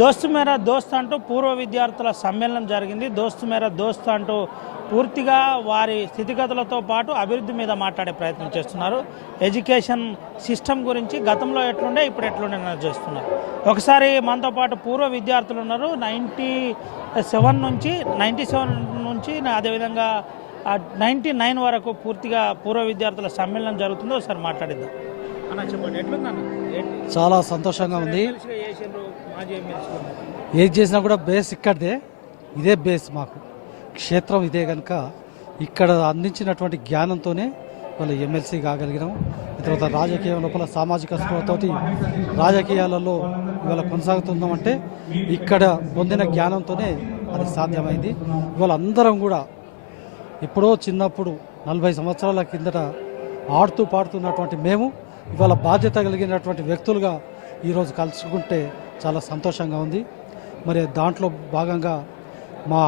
దోస్త్ మేరా దోస్త్ అంటూ పూర్వ విద్యార్థుల సమ్మేళనం జరిగింది. దోస్త్ మేరా దోస్త్ అంటూ పూర్తిగా వారి స్థితిగతులతో పాటు అభివృద్ధి మీద మాట్లాడే ప్రయత్నం చేస్తున్నారు. ఎడ్యుకేషన్ సిస్టమ్ గురించి గతంలో ఎట్లుండే ఇప్పుడు ఎట్లుండే చేస్తున్నారు. ఒకసారి మనతో పాటు పూర్వ విద్యార్థులు ఉన్నారు. 97 నుంచి అదేవిధంగా 99 వరకు పూర్తిగా పూర్వ విద్యార్థుల సమ్మేళనం జరుగుతుందో ఒకసారి మాట్లాడిద్దాం. అన్న చెప్పండి, ఎట్లుందన్న? చాలా సంతోషంగా ఉంది. ఏది చేసినా కూడా బేస్ ఇక్కడదే, ఇదే బేస్ మాకు క్షేత్రం ఇదే కనుక ఇక్కడ అందించినటువంటి జ్ఞానంతోనే వాళ్ళు ఎమ్మెల్సీ కాగలిగినాం. తర్వాత రాజకీయం లోపల సామాజిక స్పృహతోటి రాజకీయాలలో ఇవాళ కొనసాగుతున్నామంటే ఇక్కడ పొందిన జ్ఞానంతోనే అది సాధ్యమైంది. ఇవాళ అందరం కూడా ఎప్పుడో చిన్నప్పుడు 40 సంవత్సరాల కిందట ఆడుతూ పాడుతున్నటువంటి మేము ఇవాళ బాధ్యత కలిగినటువంటి వ్యక్తులుగా ఈరోజు కలుసుకుంటే చాలా సంతోషంగా ఉంది. మరి దాంట్లో భాగంగా మా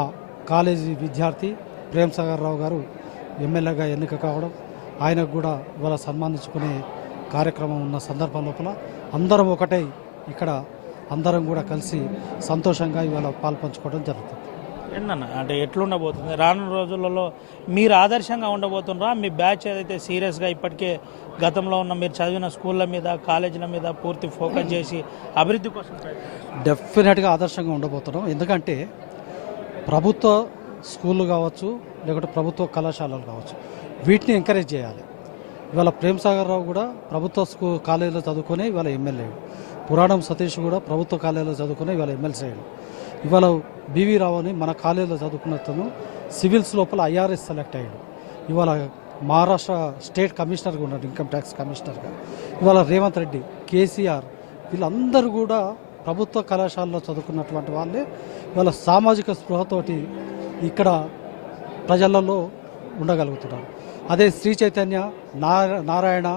కాలేజీ విద్యార్థి ప్రేమ్ సాగర్ రావు గారు ఎమ్మెల్యేగా ఎన్నిక కావడం, ఆయనకు కూడా ఇవాళ సన్మానించుకునే కార్యక్రమం ఉన్న సందర్భం లోపల అందరం ఒకటై ఇక్కడ అందరం కూడా కలిసి సంతోషంగా ఇవాళ పాల్పంచుకోవడం జరుగుతుంది. ఏంటన్న అంటే ఎట్లుండబోతుంది రానున్న రోజులలో? మీరు ఆదర్శంగా ఉండబోతున్నారా? మీ బ్యాచ్ ఏదైతే సీరియస్గా ఇప్పటికే గతంలో ఉన్న మీరు చదివిన స్కూళ్ళ మీద కాలేజీల మీద పూర్తి ఫోకస్ చేసి అభివృద్ధి కోసం డెఫినెట్గా ఆదర్శంగా ఉండబోతున్నాం. ఎందుకంటే ప్రభుత్వ స్కూళ్ళు కావచ్చు, లేకుంటే ప్రభుత్వ కళాశాలలు కావచ్చు, వీటిని ఎంకరేజ్ చేయాలి. ఇవాళ ప్రేమ్ సాగర్ రావు కూడా ప్రభుత్వ కాలేజీలో చదువుకునే ఇవాళ ఎమ్మెల్యే. పురాణం సతీష్ కూడా ప్రభుత్వ కాలేజీలో చదువుకునే ఇవాళ ఎమ్మెల్సీ అయ్యాడు. ఇవాళ బివి రావు అని మన కాలేజీలో చదువుకున్నతను సివిల్స్ లోపల ఐఆర్ఎస్ సెలెక్ట్ అయ్యాడు. ఇవాళ మహారాష్ట్ర స్టేట్ కమిషనర్గా ఉన్నాడు, ఇన్కమ్ ట్యాక్స్ కమిషనర్గా. ఇవాళ రేవంత్ రెడ్డి, కేసీఆర్ వీళ్ళందరూ కూడా ప్రభుత్వ కళాశాలలో చదువుకున్నటువంటి వాళ్ళే ఇవాళ సామాజిక స్పృహతోటి ఇక్కడ ప్రజలలో ఉండగలుగుతున్నారు. అదే శ్రీ చైతన్య, నారాయణ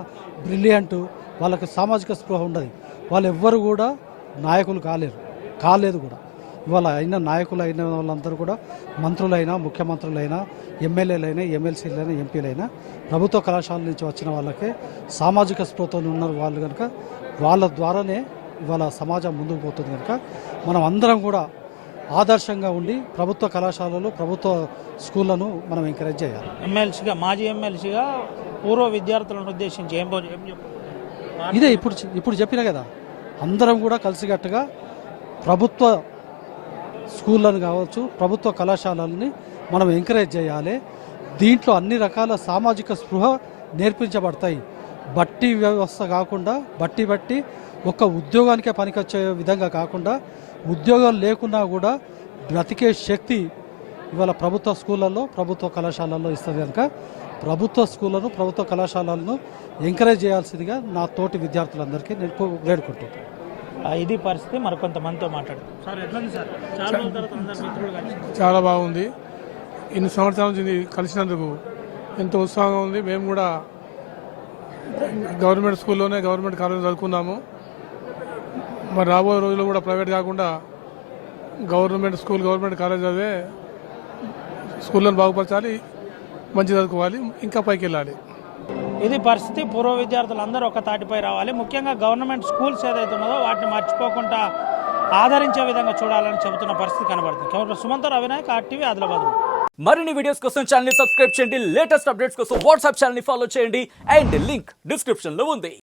బ్రిలియంట్, వాళ్ళకి సామాజిక స్పృహ ఉండదు. వాళ్ళు ఎవ్వరు కూడా నాయకులు కాలేదు కూడా. ఇవాళ అయిన నాయకులు అయిన వాళ్ళందరూ కూడా మంత్రులైనా, ముఖ్యమంత్రులైనా, ఎమ్మెల్యేలైనా, ఎమ్మెల్సీలైనా, ఎంపీలైనా ప్రభుత్వ కళాశాల నుంచి వచ్చిన వాళ్ళకే సామాజిక స్పృహతో ఉన్నారు వాళ్ళు కనుక వాళ్ళ ద్వారానే ఇవాళ సమాజం ముందుకు పోతుంది. కనుక మనం అందరం కూడా ఆదర్శంగా ఉండి ప్రభుత్వ కళాశాలలు, ప్రభుత్వ స్కూళ్ళను మనం ఎంకరేజ్ చేయాలి. ఎమ్మెల్సీగా, మాజీ ఎమ్మెల్సీగా పూర్వ విద్యార్థులను ఉద్దేశించి ఏం ఇదే ఇప్పుడు చెప్పిన కదా, అందరం కూడా కలిసికట్టుగా ప్రభుత్వ స్కూళ్ళను కావచ్చు, ప్రభుత్వ కళాశాలల్ని మనం ఎంకరేజ్ చేయాలి. దీంట్లో అన్ని రకాల సామాజిక స్పృహ నేర్పించబడతాయి. బట్టి వ్యవస్థ కాకుండా బట్టి ఒక్క ఉద్యోగానికే పనికొచ్చే విధంగా కాకుండా ఉద్యోగం లేకున్నా కూడా బ్రతికే శక్తి ఇవాళ ప్రభుత్వ స్కూళ్ళల్లో, ప్రభుత్వ కళాశాలల్లో ఇస్తుంది. కనుక ప్రభుత్వ స్కూళ్ళను, ప్రభుత్వ కళాశాలలను ఎంకరేజ్ చేయాల్సిందిగా నా తోటి విద్యార్థులందరికీ నేను వేడుకుంటున్నాను. ఇది పరిస్థితి. మరికొంతమందితో మాట్లాడతాం. సార్ ఎట్లుంది సార్? చాలా బాగుంది. ఇన్ని సంవత్సరాల నుంచి కలిసినందుకు ఎంతో ఉత్సాహంగా ఉంది. మేము కూడా గవర్నమెంట్ స్కూల్లోనే, గవర్నమెంట్ కాలేజీలో చదువుకున్నాము. మరి రాబోయే రోజుల్లో కూడా ప్రైవేట్ కాకుండా గవర్నమెంట్ స్కూల్, గవర్నమెంట్ కాలేజ్ చదివే స్కూళ్ళను బాగుపరచాలి, మంచి చదువుకోవాలి, ఇంకా పైకి వెళ్ళాలి. ఇది పరిస్థితి. పూర్వ విద్యార్థులందరూ ఒక తాటిపై రావాలి. ముఖ్యంగా గవర్నమెంట్ స్కూల్స్ ఏదైతే ఉన్నదో వాటిని మర్చిపోకుండా ఆదరించే విధంగా చూడాలని చెబుతున్న పరిస్థితి కనబడుతుంది. కేవలం సుమంతరావు, అవినాయక్, RTV, ఆదిలాబాద్. మరిన్ని వీడియోస్ కోసం ఛానల్ ని సబ్స్క్రైబ్ చేయండి. లేటెస్ట్ అప్డేట్స్ కోసం వాట్సాప్ ఛానల్ ని ఫాలో చేయండి. అండ్ లింక్ డిస్క్రిప్షన్ లో ఉంది.